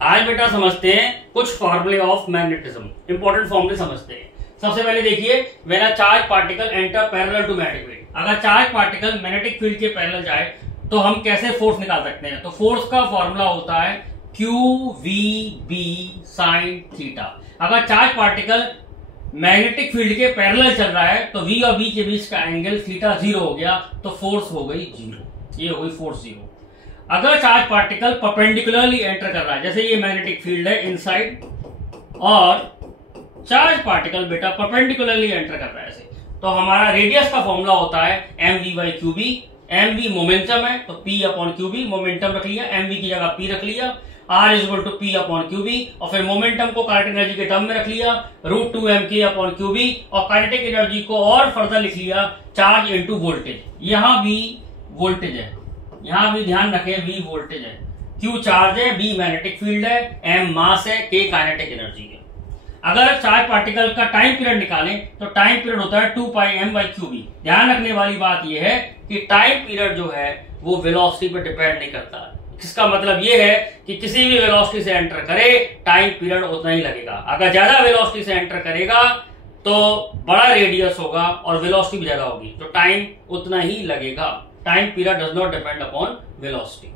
आज बेटा समझते हैं कुछ फॉर्मूले ऑफ मैग्नेटिज्म, इंपॉर्टेंट फॉर्मूले समझते हैं। सबसे पहले देखिए, when a charge particle enter parallel to magnetic field, अगर चार्ज पार्टिकल मैग्नेटिक फील्ड के पैरेलल जाए तो हम कैसे फोर्स निकाल सकते हैं। तो फोर्स का फॉर्मूला होता है QVB sin थीटा। अगर चार्ज पार्टिकल मैग्नेटिक फील्ड के पैरेलल चल रहा है तो V और B के बीच का एंगल थीटा 0 हो गया, तो फोर्स हो गई 0, ये हो गई फोर्स 0। अगर चार्ज पार्टिकल परपेंडिकुलरली एंटर कर रहा है, जैसे ये मैग्नेटिक फील्ड है इनसाइड और चार्ज पार्टिकल बेटा परपेंडिकुलरली एंटर कर रहा है ऐसे, तो हमारा रेडियस का फॉर्मूला होता है mv/qb। mv मोमेंटम है तो p/qb, मोमेंटम रख लिया, mv की जगह p रख लिया, r = p/qb, और फिर मोमेंटम को काइनेटिक एनर्जी के टर्म में रख लिया √2mk/qb, और काइनेटिक एनर्जी को और फर्दर लिख लिया चार्ज इनटू वोल्टेज। यहां भी वोल्टेज है, यहां भी ध्यान रखें v वोल्टेज है, q चार्ज है, b मैग्नेटिक फील्ड है, m मास है, k काइनेटिक एनर्जी है। अगर चार्ज पार्टिकल का टाइम पीरियड निकालें तो टाइम पीरियड होता है 2πm/qb। ध्यान रखने वाली बात यह है कि टाइम पीरियड जो है वो वेलोसिटी पर डिपेंड नहीं करता। इसका मतलब यह है कि किसी भी वेलोसिटी से एंटर करे टाइम पीरियड उतना ही लगेगा। अगर ज्यादा वेलोसिटी से एंटर करेगा तो बड़ा रेडियस होगा और वेलोसिटी भी ज्यादा होगी, तो टाइम उतना ही लगेगा। Time period does not depend upon velocity.